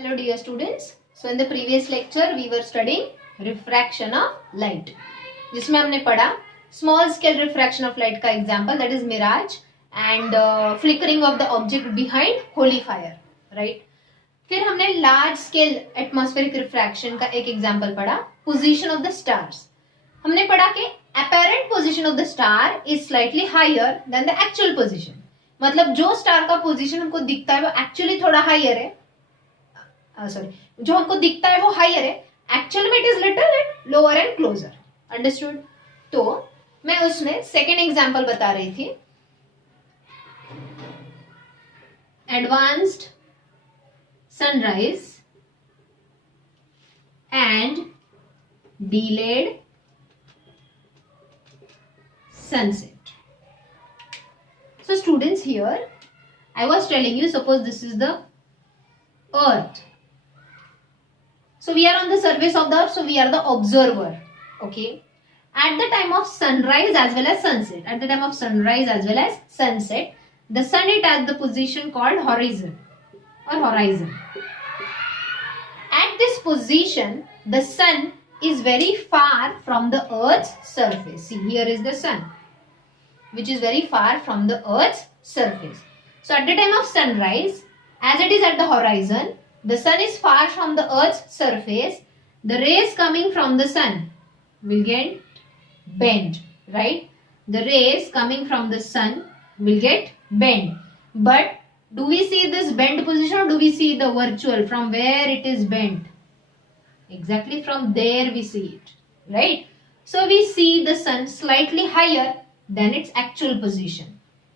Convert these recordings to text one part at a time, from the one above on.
Hello dear students. So in the previous lecture we were studying refraction of light, जिसमें हमने पढ़ा small scale refraction of light का example, that is mirage and flickering of the object behind holy fire, right? फिर हमने large scale atmospheric refraction का एक example पढ़ा, position of the stars. हमने पढ़ा कि apparent position of the star is slightly higher than the actual position. मतलब जो स्टार का पोजीशन हमको दिखता है वो एक्चुअली थोड़ा हायर है, जो हमको दिखता है वो हायर है, एक्चुअल में it is little and lower and closer. Understood? तो मैं उसमें सेकेंड एग्जांपल बता रही थी, advanced sunrise and delayed sunset. So students, here I was telling you, suppose this is the earth. So we are on the surface of the earth, so we are the observer. Okay. At the time of sunrise as well as sunset, at the time of sunrise as well as sunset, the sun is at the position called horizon or horizon. At this position, the sun is very far from the earth's surface. See, here is the sun, which is very far from the earth's surface. So at the time of sunrise, as it is at the horizon, the sun is far from the earth's surface. The rays coming from the sun will get bent, right? The rays coming from the sun will get bent. But do we see this bent position or do we see the virtual from where it is bent? Exactly from there we see it, right? So we see the sun slightly higher than its actual position.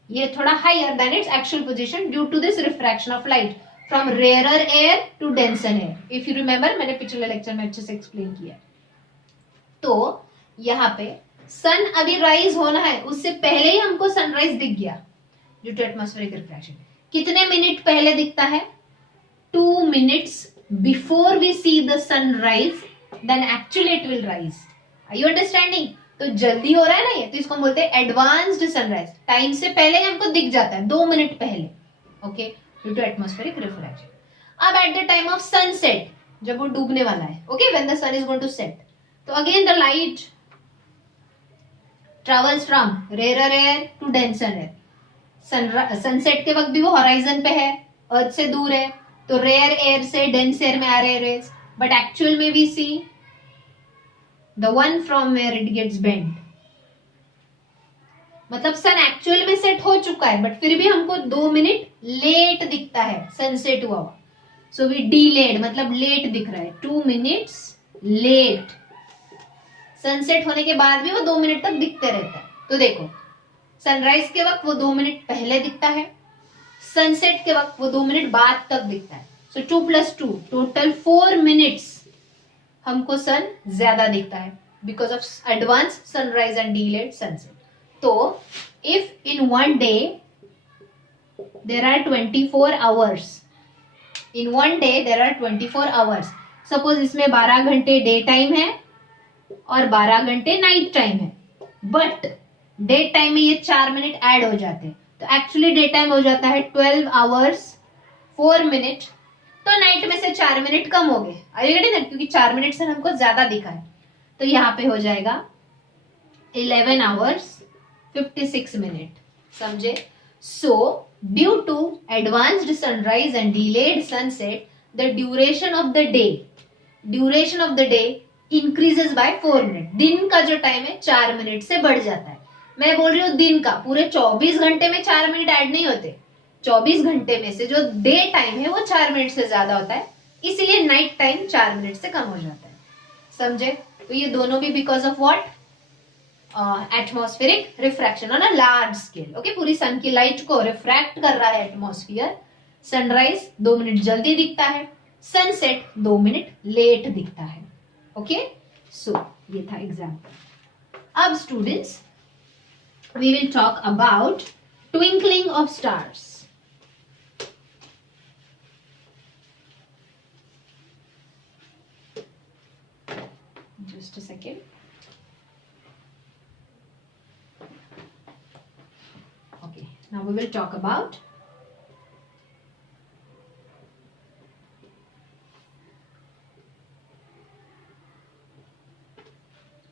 ये थोड़ा higher than its actual position due to this refraction of light from rarer air to denser air. If you remember, मैंने पिछले lecture में अच्छे से explain किया. तो यहाँ पे सन अभी राइज होना है, उससे पहले ही हमको सनराइज दिख गया ड्यू टू एटमॉस्फेरिक रिफ्रैक्शन. कितने मिनट पहले दिखता है? 2 minutes before we see the sunrise, then actually it will rise. Are you understanding? तो जल्दी हो रहा है ना ये, तो इसको बोलते हैं एडवांस्ड सनराइज. टाइम से पहले हमको दिख जाता है, 2 मिनट पहले. Okay, due to atmospheric refraction. अब at the time of sunset, जब वो डूबने वाला है, okay, when the sun is going to set, तो again the light travels from rare air to denser air. Sunset के वक्त भी वो हॉराइजन पे है, अर्थ से दूर है, तो रेयर एयर से डेंस एयर में आ रहे रेज. बट एक्चुअल में we see the one from where it gets bent. मतलब सन एक्चुअल में सेट हो चुका है, बट फिर भी हमको 2 मिनट लेट दिखता है सनसेट हुआ. सो वी डीलेड, मतलब लेट दिख रहा है, 2 minutes लेट. सनसेट होने के बाद भी वो 2 मिनट तक दिखते रहता है. तो देखो, सनराइज के वक्त वो 2 मिनट पहले दिखता है, सनसेट के वक्त वो 2 मिनट बाद तक दिखता है. सो 2 + 2 टोटल 4 minutes हमको सन ज्यादा दिखता है because of advance sunrise and delayed sunset. तो if in one day there are 24 hours, in one day there are 24 hours, suppose इसमें 12 घंटे डे टाइम है और 12 घंटे नाइट टाइम है, बट डे टाइम में ये 4 मिनट ऐड हो जाते हैं, तो एक्चुअली डे टाइम हो जाता है 12 hours 4 minutes. तो नाइट में से 4 मिनट कम हो गए, क्योंकि 4 मिनट से हमको ज्यादा दिखा है, तो यहाँ पे हो जाएगा 11 hours 56 minutes. समझे? So due to advanced sunrise and delayed sunset, the duration of the day increases by 4 minutes. दिन का जो टाइम है 4 मिनट से बढ़ जाता है. मैं बोल रही हूँ दिन का, पूरे 24 घंटे में 4 मिनट ऐड नहीं होते. 24 घंटे में से जो डे टाइम है वो 4 मिनट से ज्यादा होता है, इसीलिए नाइट टाइम 4 मिनट से कम हो जाता है. समझे? तो ये दोनों भी because of what? Atmospheric refraction on a large scale. Okay, पूरी सन की लाइट को रिफ्रैक्ट कर रहा है एटमॉस्फियर. सनराइज 2 मिनट जल्दी दिखता है, सनसेट 2 मिनट लेट दिखता है. ओके, सो ये था एग्जाम्पल. अब students, we will talk about twinkling of stars. Just a second. Okay, now we will talk about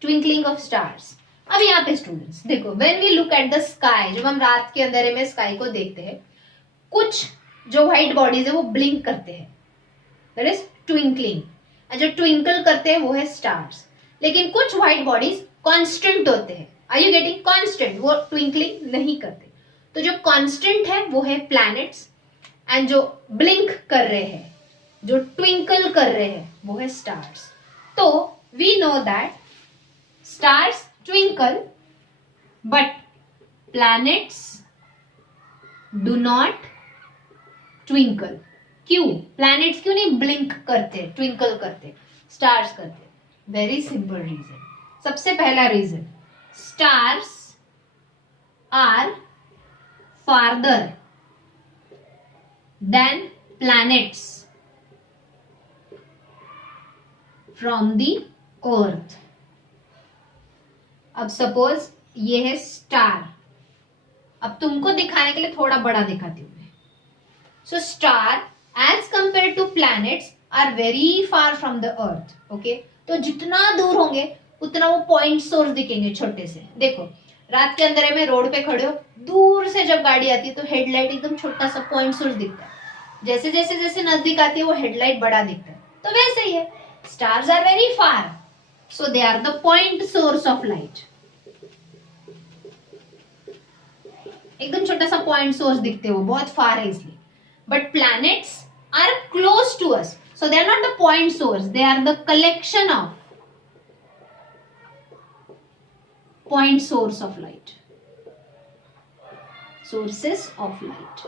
twinkling of stars. अब यहाँ पे स्टूडेंट्स देखो, when we look at the sky, जब हम रात के अंधेरे में स्काई को देखते हैं, कुछ जो व्हाइट बॉडीज है वो ब्लिंक करते हैं, दैट इज ट्विंकलिंग, और जो ट्विंकल करते हैं वो है स्टार्स। लेकिन कुछ व्हाइट बॉडीज कांस्टेंट होते हैं, आर यू गेटिंग, कांस्टेंट, वो ट्विंकलिंग नहीं करते। तो जो कांस्टेंट है वो है प्लैनेट्स, एंड जो ब्लिंक कर रहे हैं, जो ट्विंकल कर रहे हैं, वो है स्टार्स। तो we know that stars twinkle but planets do not twinkle. क्यों? प्लैनेट्स क्यों नहीं ब्लिंक करते, ट्विंकल करते, स्टार्स करते? Very simple reason. सबसे पहला reason, stars are farther than planets from the earth. अब सपोज ये है स्टार, अब तुमको दिखाने के लिए थोड़ा बड़ा दिखाती हूं मैं। So star as compare to planets are very far from the earth, okay. तो जितना दूर होंगे उतना वो पॉइंट सोर्स दिखेंगे छोटे से। देखो, रात के अंधेरे में रोड पे खड़े हो, दूर से जब गाड़ी आती है तो हेडलाइट एकदम छोटा सा पॉइंट सोर्स दिखता है, जैसे जैसे जैसे नजदीक आती है वो हेडलाइट बड़ा दिखता है। तो वैसे ही है, stars are very far, so they are the point source of light. एकदम छोटा सा पॉइंट सोर्स दिखते हो, बहुत फार है इसलिए। But planets are close to us, so they are not the point source, they are the collection of point source of light, sources of light।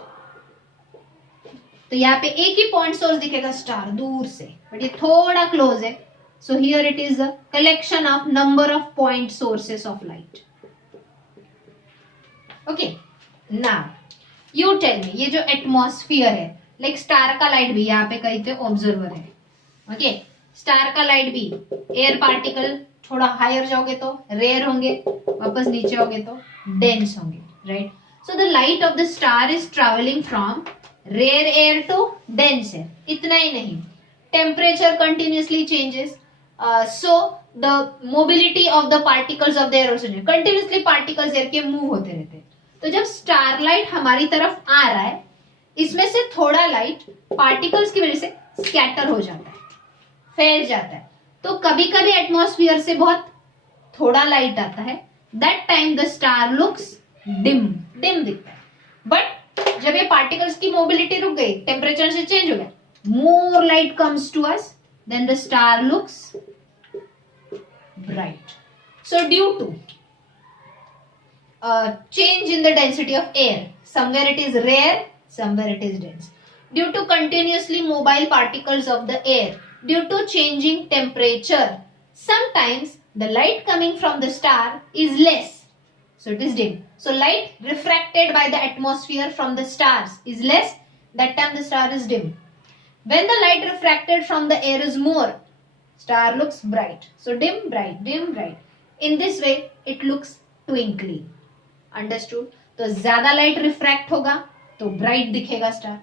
तो यहाँ पे एक ही पॉइंट सोर्स दिखेगा स्टार दूर से, बट ये थोड़ा क्लोज है, so here it is a collection of number of point sources of light. Okay, now you tell me, ये जो एटमॉस्फियर है, लाइक स्टार का लाइट भी यहाँ पे कहीं पे ऑब्जर्वर है, ओके। स्टार का लाइट भी, एयर पार्टिकल थोड़ा हायर जाओगे तो रेयर होंगे, वापस नीचे होगे तो डेंस होंगे, right. So the light of the star is travelling from rare air to dense air. इतना ही नहीं, temperature continuously changes, so the mobility of the particles of the air also, continuously particles air के move होते रहते हैं। तो जब starlight हमारी तरफ आ रहा है, इसमें से थोड़ा लाइट पार्टिकल्स की वजह से स्कैटर हो जाता है, फैल जाता है। तो कभी कभी एटमॉस्फेयर से बहुत थोड़ा लाइट आता है, that time the star looks dim, dim दिखता है। बट जब ये पार्टिकल्स की मोबिलिटी रुक गई, टेम्परेचर से चेंज हो गया, more light comes to us, then the star looks bright. So due to change in the density of air, somewhere it is rare, somewhere it is dense, due to continuously mobile particles of the air, due to changing temperature, sometimes the light coming from the star is less, so it is dim. So light refracted by the atmosphere from the stars is less, that time the star is dim. When the light refracted from the air is more, star looks bright, so dim, bright, dim, bright. In this way it looks twinkly. Understood? तो ज्यादा light refract होगा तो bright दिखेगा star,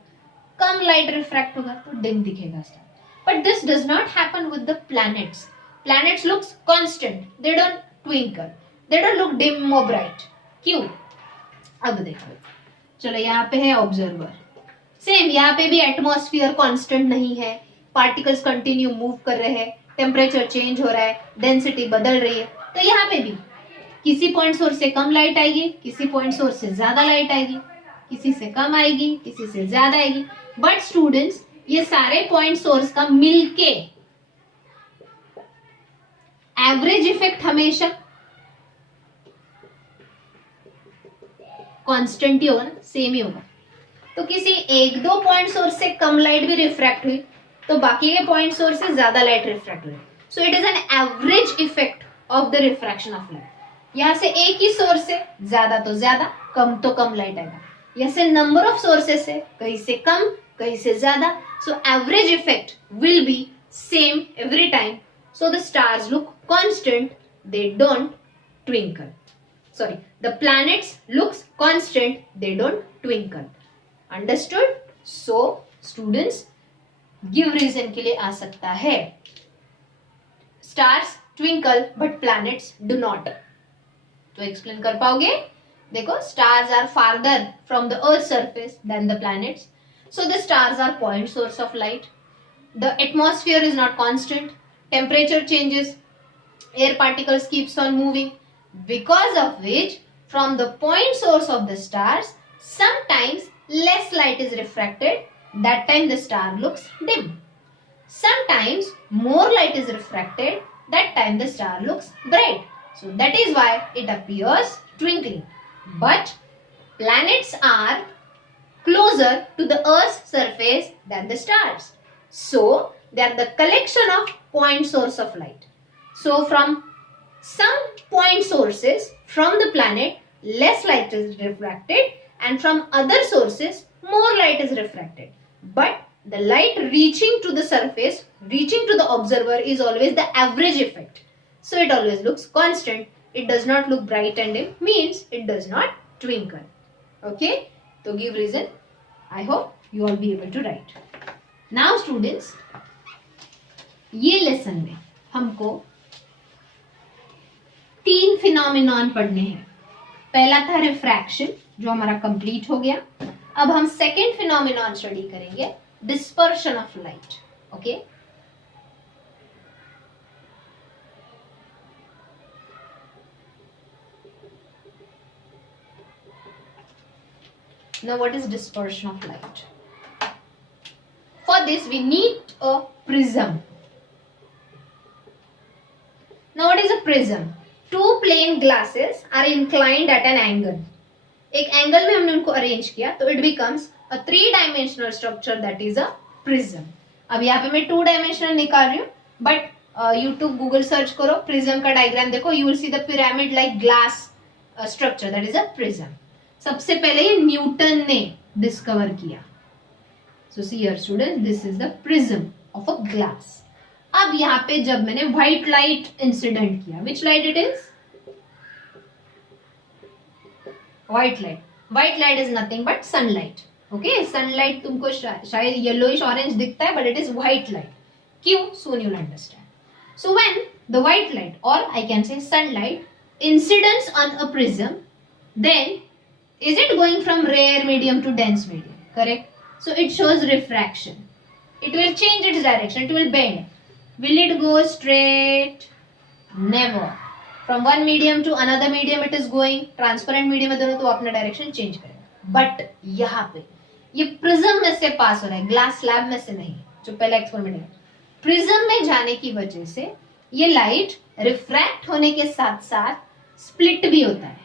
कम light refract होगा तो dim दिखेगा star. But this does not happen with the planets. Planets looks constant, they don't twinkle, they don't look dim और bright. क्यों? अब देखो, चलो यहाँ पे है ऑब्जर्वर, सेम यहाँ पे भी एटमॉस्फेयर कांस्टेंट नहीं है, पार्टिकल्स कंटिन्यू मूव कर रहे हैं, टेम्परेचर चेंज हो रहा है, डेंसिटी बदल रही है। तो यहाँ पे भी किसी पॉइंट सोर्स से कम लाइट आएगी, किसी पॉइंट सोर्स से ज्यादा लाइट आएगी, किसी से कम आएगी, किसी से ज्यादा आएगी। बट स्टूडेंट्स, ये सारे पॉइंट सोर्स का मिलके एवरेज इफेक्ट हमेशा कांस्टेंट ही होगा ना, सेम ही होगा। तो किसी एक दो पॉइंट सोर्स से कम लाइट भी रिफ्रैक्ट हुई तो बाकी के पॉइंट सोर्स से ज्यादा लाइट रिफ्रैक्ट हुई। So it is an average effect of the refraction of light. यहां से एक ही सोर्स से ज्यादा तो ज्यादा, कम तो कम लाइट आएगा, यहाँ से नंबर ऑफ सोर्सेस है, कहीं से कम कहीं से ज्यादा, so average effect will be same every time. So the stars look constant, they don't twinkle, sorry the planets looks constant, they don't twinkle. Understood? So students, give reason के लिए आ सकता है, stars twinkle but planets do not. तो explain कर पाओगे? देखो, stars are farther from the earth's surface than the planets, so the stars are point source of light. The atmosphere is not constant, temperature changes, air particles keeps on moving, because of which from the point source of the stars sometimes less light is refracted, that time the star looks dim. Sometimes more light is refracted, that time the star looks bright. So that is why it appears twinkling. But planets are closer to the Earth's surface than the stars. So they are the collection of point source of light. So from some point sources from the planet, less light is refracted, and from other sources, more light is refracted. But the light reaching to the surface, reaching to the observer, is always the average effect. So it always looks constant. It does not look bright and dim, means it does not twinkle. Okay? So give reason. I hope you all be able to write. Now students, ये lesson में हमको 3 phenomenon पढ़ने हैं. पहला था refraction, जो हमारा complete हो गया. अब हम सेकेंड फिनोमिनॉन स्टडी करेंगे, dispersion of light. Okay, now what is dispersion of light? For this we need a prism. Now what is a prism? Two plane glasses are inclined at an angle. एक angle में हमने उनको arrange किया, तो it becomes a 3-dimensional structure, that is a prism. अब यहाँ पे मैं 2-dimensional निकाल रही हूँ, बट यूट्यूब गूगल सर्च करो, प्रिज्म का डायग्राम देखो, you will see the pyramid like glass structure, that is a prism. सबसे पहले ये न्यूटन ने डिस्कवर किया. So see here student, this is the prism of a glass. अब यहाँ पे जब मैंने व्हाइट लाइट इंसिडेंट किया, which light it is? White light. White light is nothing but sunlight. Okay, sunlight तुमको शायद येलोइश ऑरेंज दिखता है, but it is white light. क्यों? Soon you'll understand. So when the white light, और I can say sunlight, incidents on a prism, then is it going from rare medium to dense medium? Correct. So it shows refraction. It will change its direction. It will bend. Will it go straight? Never. From one medium to another medium it is going. Transparent medium है दोनों, तो अपना direction change करेगा. But यहाँ पे ये prism में से पास हो रहा है, ग्लास स्लैब में से नहीं, जो पहला एक्सपेरिमेंट है. प्रिज्म में जाने की वजह से ये लाइट रिफ्रैक्ट होने के साथ साथ स्प्लिट भी होता है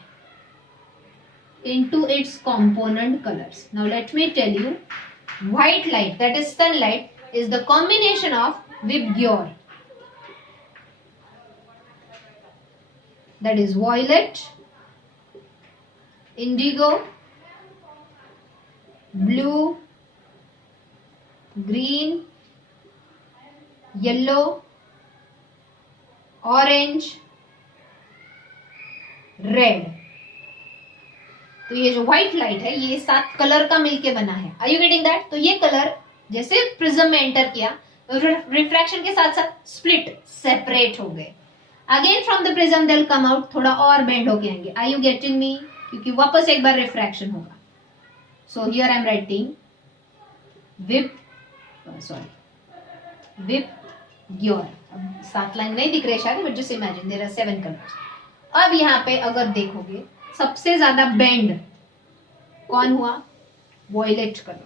into its component colors. Now let me tell you, white light, that is sunlight, is the combination of Vibgyor, that is violet, indigo, blue, green, yellow, orange, red. तो ये जो व्हाइट लाइट है, ये 7 colour का मिलके बना है. Are you getting that? तो ये कलर जैसे प्रिज्म में एंटर किया, रिफ्रैक्शन के साथ साथ स्प्लिट, सेपरेट हो गए. Again from the prism they will come out, थोड़ा और बेंड होके आएंगे. Are you getting me? क्योंकि वापस एक बार रिफ्रैक्शन होगा. So here I am writing VIBGYOR. अब 7 लाइन नहीं दिख रहे शायद, but just imagine there are 7 colours. अब यहाँ पे अगर देखोगे, सबसे ज्यादा बेंड कौन हुआ? Violet colour.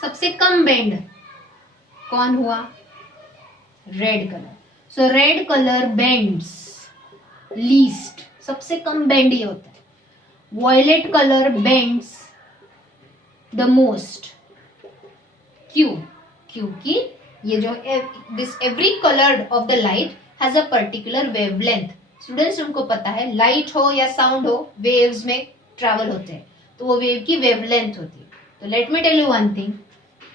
सबसे कम बेंड कौन हुआ? Red colour. So red colour bends least, सबसे कम बेंड ये होता है. Violet colour bends the most. क्यों? क्योंकि ये जो this every colour of the light has a particular wavelength. Students, उनको पता है, लाइट हो या साउंड हो, वेव्स में ट्रैवल होते हैं, तो वो वेव की वेवलेंथ होती है. तो let me tell you one thing,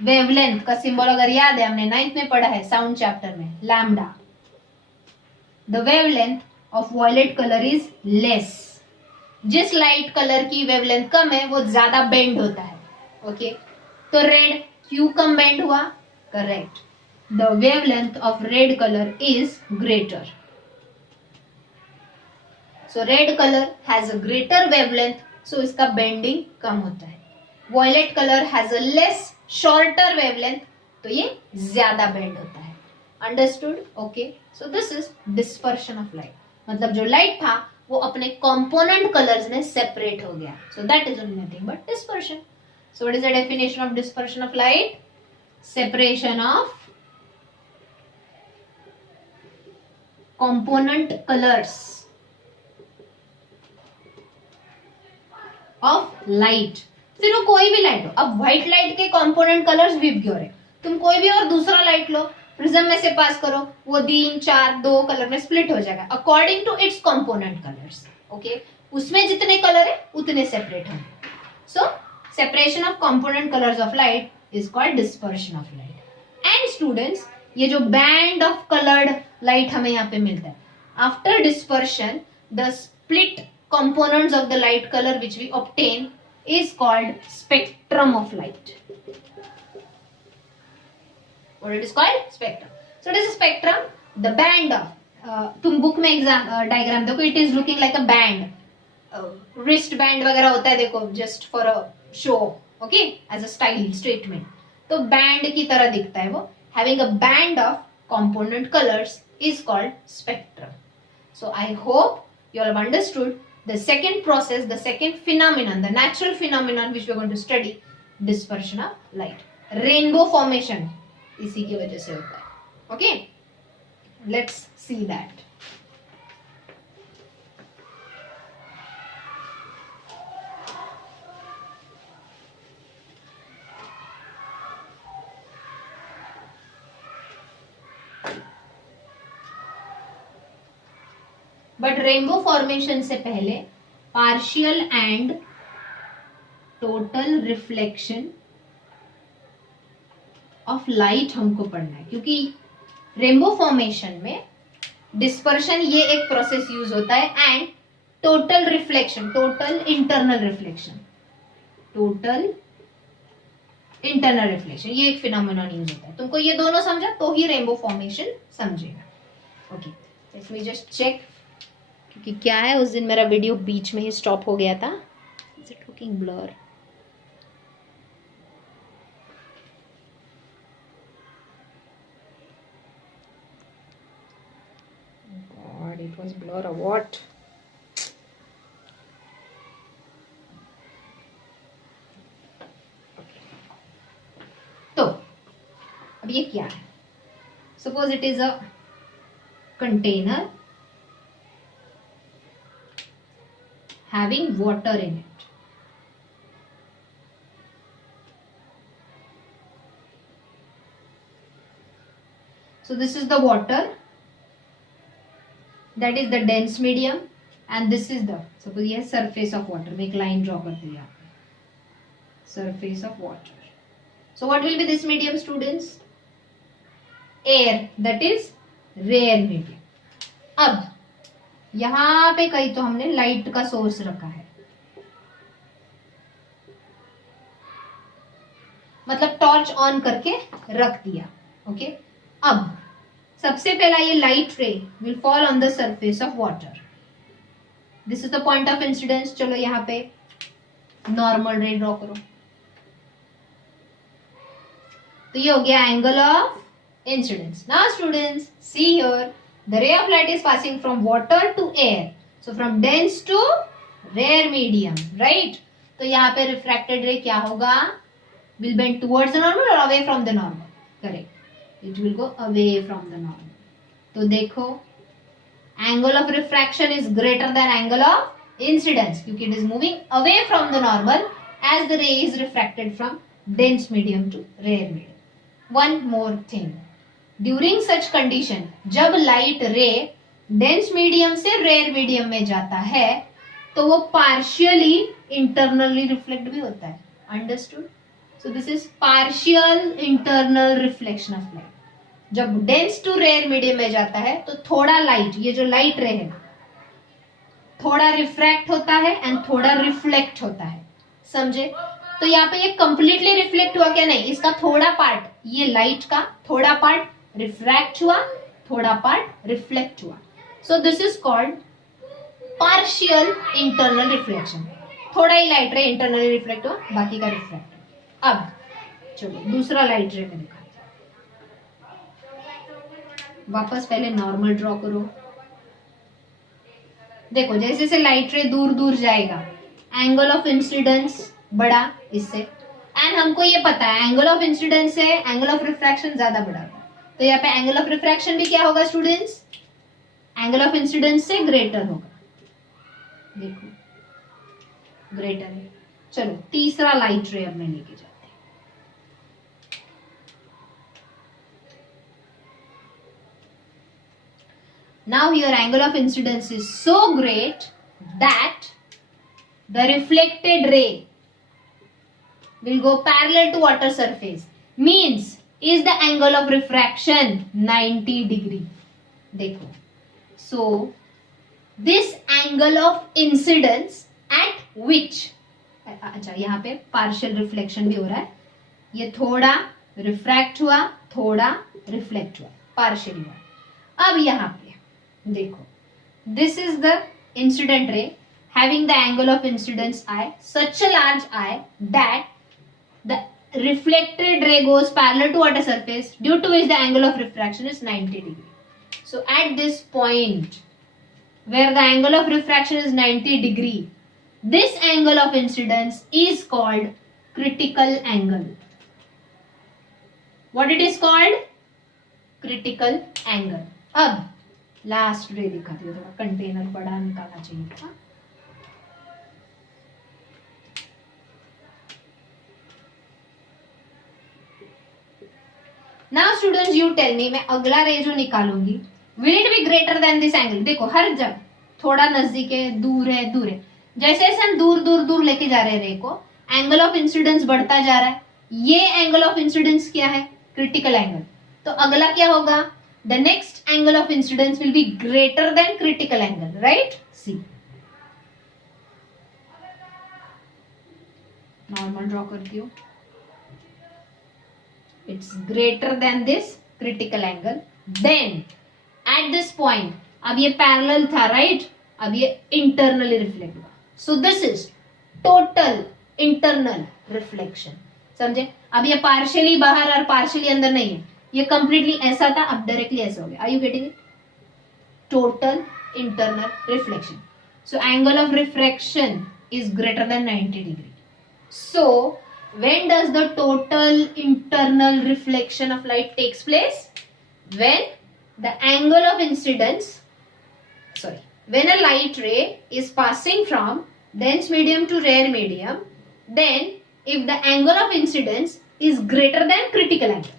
wavelength का सिंबल अगर याद है, हमने 9th में पढ़ा है साउंड चैप्टर में, lambda. The wavelength of violet colour is less. जिस लाइट कलर की वेवलेंथ कम है, वो ज्यादा बेंड होता है. ओके, तो रेड क्यों कम बेंड हुआ? Correct. the wavelength of red color is greater. So red color has a greater wavelength, so इसका bending कम होता है. Violet color has a less shorter wavelength, तो ये ज्यादा bend होता है. Understood? Okay. So this is dispersion of light. मतलब जो light था वो अपने component colors में separate हो गया. So that is nothing but dispersion. So what is the definition of dispersion of light? Separation of component colors of light. फिर वो कोई भी लाइट हो. अब व्हाइट लाइट के कंपोनेंट कलर्स विबग्योर है. तुम कोई भी और दूसरा लाइट लो, प्रिज्म में से पास करो, वो 3, 4, 2 कलर में स्प्लिट हो जाएगा according to its component colours. Okay, उसमें जितने कलर है उतने सेपरेट होंगे. So separation of component colours of light is called dispersion of light. And students, ये जो बैंड ऑफ कलर्ड लाइट हमें यहाँ पे मिलता है, after dispersion the split components of the light color which we obtain is called spectrum of light. What it is called? Spectrum. So it is a spectrum. The band of तुम book में exam diagram देखो, it is looking like a band. Wrist band वगैरह होता है देखो, just for a show, okay, as a style statement. तो band की तरह दिखता है वो. Having a band of component colors is called spectrum. So I hope you all have understood the second process, the second phenomenon, the natural phenomenon which we are going to study, dispersion of light. Rainbow formation इसी की वजह से होता है. Okay, let's see that. But rainbow formation से पहले partial and total reflection of light हमको पढ़ना है, क्योंकि रेनबो फॉर्मेशन में डिस्पर्शन ये एक प्रोसेस यूज होता है and total reflection, total internal reflection, total internal reflection, ये एक फिनोमेनन यूज होता है. तुमको ये दोनों समझा तो ही रेनबो फॉर्मेशन समझेगा. Okay, let me just check, क्योंकि क्या है उस दिन मेरा वीडियो बीच में ही स्टॉप हो गया था. Is it looking blur? God, it was blur और व्हाट? तो अब ये क्या है? Suppose it is a container having water in it. So this is the water, that is the dense medium, and this is the, suppose ये surface of water. मैं एक line draw करती हूँ यहाँ पे, surface of water. So what will be this medium, students? Air, that is rare medium. अब यहां पे कहीं तो हमने लाइट का सोर्स रखा है, मतलब टॉर्च ऑन करके रख दिया. ओके, अब सबसे पहला ये लाइट रे will fall on the surface of water. This is the point of incidence. चलो यहाँ पे नॉर्मल रे ड्रॉ करो. तो ये हो गया angle of incidence. Now students, see here, the ray of light is passing from water to air, so from dense to rare medium, right? तो यहाँ पे refracted ray क्या होगा? Will bend towards the normal or away from the normal? Correct. It will go away from the normal. तो देखो, angle of refraction is greater than angle of incidence, क्योंकि it is moving away from the normal as the ray is refracted from dense medium to rare medium. One more thing. During such condition, जब light रे dense medium से rare medium में जाता है तो वो partially internally reflect भी होता है. Understood? So this is partial internal reflection of light. जब डेंस टू रेयर मीडियम में जाता है तो थोड़ा लाइट, ये जो लाइट रे है, थोड़ा रिफ्रैक्ट होता है एंड थोड़ा रिफ्लेक्ट होता है. समझे? तो यहाँ पे ये कंप्लीटली रिफ्लेक्ट हुआ क्या? नहीं, इसका थोड़ा पार्ट, ये लाइट का थोड़ा पार्ट रिफ्रैक्ट हुआ, थोड़ा पार्ट रिफ्लेक्ट हुआ. So this is called partial internal reflection. थोड़ा ही लाइट रे इंटरनली रिफ्लेक्ट हुआ, बाकी का रिफ्रैक्ट. अब चलो दूसरा लाइट रे में दिखाते हैं. वापस पहले नॉर्मल ड्रॉ करो. देखो जैसे जैसे लाइट रे दूर दूर जाएगा, एंगल ऑफ इंसिडेंस बड़ा इससे, एंड हमको ये पता है एंगल ऑफ इंसिडेंस से एंगल ऑफ रिफ्रैक्शन ज्यादा बड़ा होगा. तो यहाँ पे एंगल ऑफ रिफ्रैक्शन भी क्या होगा स्टूडेंट्स? एंगल ऑफ इंसिडेंस से ग्रेटर होगा. देखो ग्रेटर है. चलो तीसरा लाइट रे अब मैं लेके जाते हैं. Now here angle of incidence is so great that the reflected ray will go parallel to water surface. Means is the angle of refraction 90 degree. देखो. So this angle of incidence at which, अच्छा यहाँ पे partial reflection भी हो रहा है. ये थोड़ा रिफ्रैक्ट हुआ, थोड़ा रिफ्लेक्ट हुआ, पार्शियल हुआ. अब यहाँ पे देखो, this is the incident ray having the angle of incidence I, such a large I that the reflected ray goes parallel to water surface, due to which the angle of refraction is 90 degree. So at this point where the angle of refraction is 90 degree, this angle of incidence is called critical angle. What it is called? Critical angle. अब last ray दिखाती हूँ. थोड़ा container बड़ा निकालना चाहिए था. Now students you tell me, मैं अगला रे जो निकालूंगी will it be greater than this angle? देखो हर जगह थोड़ा नजदीक है, दूर है, दूर है. जैसे जैसे हम दूर दूर दूर लेके जा रहे हैं रे को, एंगल ऑफ इंसिडेंस बढ़ता जा रहा है. ये एंगल ऑफ इंसिडेंस क्या है? Critical angle. तो अगला क्या होगा? The next angle of incidence will be greater than critical angle, right? See. Normal draw करती हूँ. It's greater than this critical angle. Then at this point, अब ये parallel था, right? अब ये internally reflect हुआ. So this is total internal reflection. समझे? अब ये partially बाहर और partially अंदर नहीं है. ये कंप्लीटली ऐसा था, अब डायरेक्टली ऐसा हो गया. Are you getting it? Total internal reflection. So angle of refraction is greater than 90 degree. So when does the total internal reflection of light takes place? When the angle of incidence, when a light ray is passing from dense medium to rare medium, then if the angle of incidence is greater than critical angle.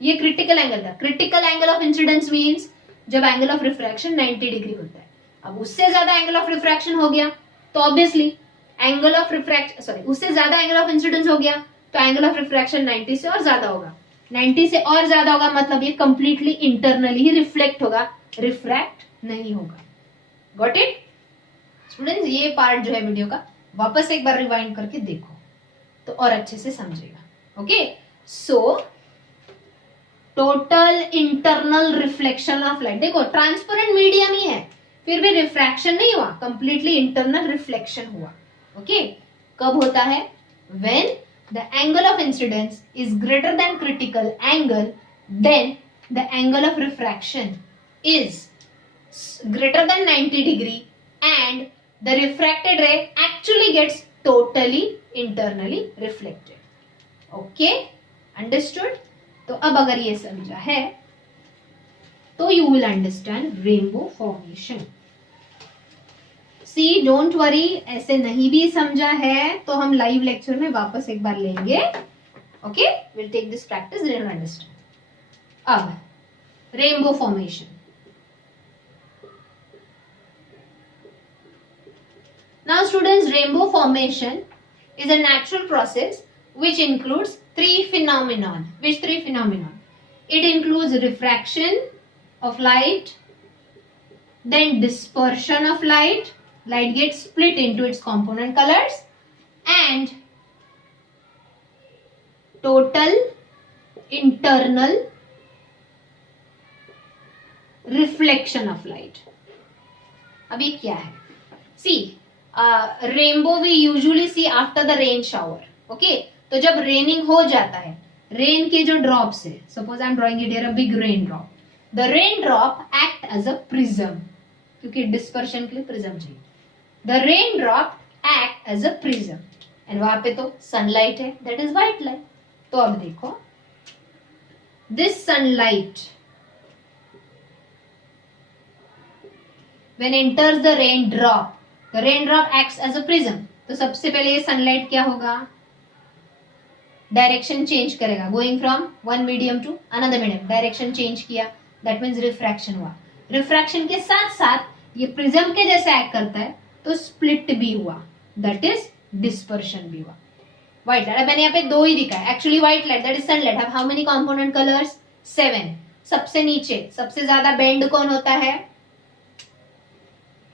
ये critical angle था. Critical angle of incidence means जब angle of refraction 90 degree होता है. अब उससे ज्यादा angle of refraction हो गया तो ऑब्वियसली एंगल ऑफ रिफ्रैक्शन, उससे ज्यादा एंगल ऑफ इंसिडेंस हो गया तो एंगल ऑफ रिफ्रैक्शन 90 से और ज्यादा होगा. 90 से और ज्यादा होगा मतलब ये कंप्लीटली इंटरनली ही रिफ्लेक्ट होगा, रिफ्रैक्ट नहीं होगा. Got it students? ये पार्ट जो है वीडियो का वापस एक बार रिवाइंड करके देखो तो और अच्छे से समझेगा. Okay. So total internal reflection of light. देखो ट्रांसपेरेंट मीडियम ही है, फिर भी रिफ्रैक्शन नहीं हुआ, कंप्लीटली इंटरनल रिफ्लेक्शन हुआ. ओके. कब होता है? When the angle of incidence is greater than critical angle, then the angle of refraction is greater than 90 degree and the refracted ray actually gets totally internally reflected. Okay, understood? तो अब अगर ये समझा है तो you will understand rainbow formation. See, don't worry, ऐसे नहीं भी समझा है तो हम लाइव लेक्चर में वापस एक बार लेंगे. Okay, we'll take this practice, then you'll understand. अब rainbow formation. Now students, rainbow formation is a natural process which includes three phenomenon. Which three phenomenon? It includes refraction of light, then dispersion of light, light gets split into its component colors, and total internal reflection of light. अब ये क्या है? See, rainbow we usually see after the rain shower. Okay, तो जब raining हो जाता है, rain के जो ड्रॉप्स है, suppose I am drawing it here a big rain drop. The rain drop act as a prism, क्योंकि डिस्पर्शन के लिए प्रिज्म चाहिए. The rain drop act as a prism and वहां पे तो सनलाइट है, दैट इज व्हाइट लाइट. तो अब देखो, this sunlight when enters the raindrop acts as a prism. तो सबसे पहले ये सनलाइट क्या होगा? डायरेक्शन चेंज करेगा, going from one medium to another medium. Direction change किया, दैट मीन्स रिफ्रैक्शन हुआ. रिफ्रैक्शन के साथ साथ ये प्रिज्म के जैसे एक्ट करता है, तो स्प्लिट भी हुआ, दैट इज डिस्पर्शन भी हुआ. व्हाइट लाइट, मैंने यहाँ पे दो ही दिखा है. Actually white light that is sunlight have how many component colours? 7. सबसे नीचे सबसे ज्यादा बेंड कौन होता है?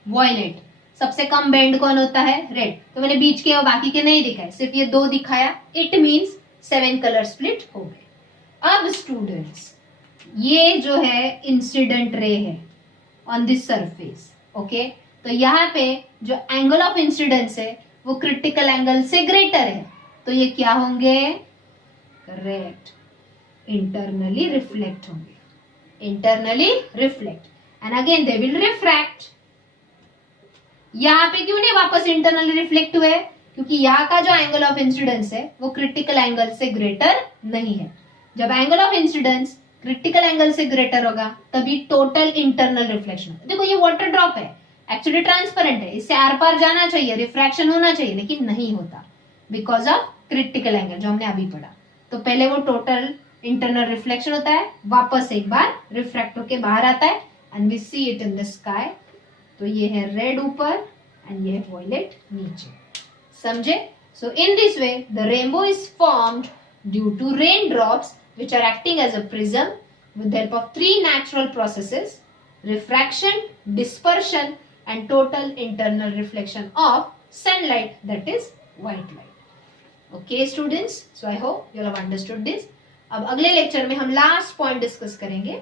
वॉयलेट. सबसे कम बेंड कौन होता है? रेड. तो मैंने बीच के और बाकी के नहीं दिखाए, सिर्फ ये 2 दिखाया. इट मींस 7 कलर स्प्लिट हो गए. अब स्टूडेंट्स, ये जो है इंसिडेंट रे है ऑन दिस सरफेस. ओके, तो यहाँ पे जो एंगल ऑफ इंसिडेंस है वो क्रिटिकल एंगल से ग्रेटर है, तो ये क्या होंगे? करेक्ट, इंटरनली रिफ्लेक्ट होंगे. Internally reflect and again they will refract. यहाँ पे क्यों नहीं वापस इंटरनली रिफ्लेक्ट हुए? क्योंकि यहाँ का जो एंगल ऑफ इंसिडेंस है वो क्रिटिकल एंगल से ग्रेटर नहीं है. जब angle of incidence critical angle से ग्रेटर होगा तभी टोटल इंटरनल रिफ्लेक्शन होगा. देखो, ये वाटर ड्रॉप है, एक्चुअली ट्रांसपेरेंट है, इससे आर पार जाना चाहिए, रिफ्रैक्शन होना चाहिए, लेकिन नहीं होता बिकॉज ऑफ क्रिटिकल एंगल जो हमने अभी पढ़ा. तो पहले वो टोटल इंटरनल रिफ्लेक्शन होता है, वापस एक बार रिफ्रैक्ट होके बाहर आता है and we see it in the sky. तो ये है रेड ऊपर एंड ये है वॉयलेट नीचे. समझे? So in this way the rainbow is formed due to rain drops which are acting as a prism with the help of 3 natural processes: refraction, dispersion and total internal reflection of sunlight, that is white light. Okay students, so I hope you have understood this. अब अगले lecture में हम last point discuss करेंगे,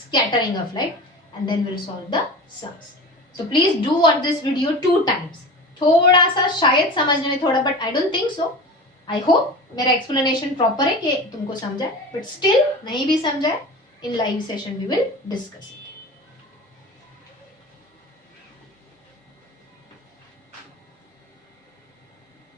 scattering of light, and then we'll solve the sums. So please do watch this video 2 times. थोड़ा सा शायद समझने में थोड़ा, but I don't think so. I hope मेरा एक्सप्लेनेशन प्रॉपर है कि तुमको समझा, बट स्टिल नहीं भी समझा, in live session we will discuss it.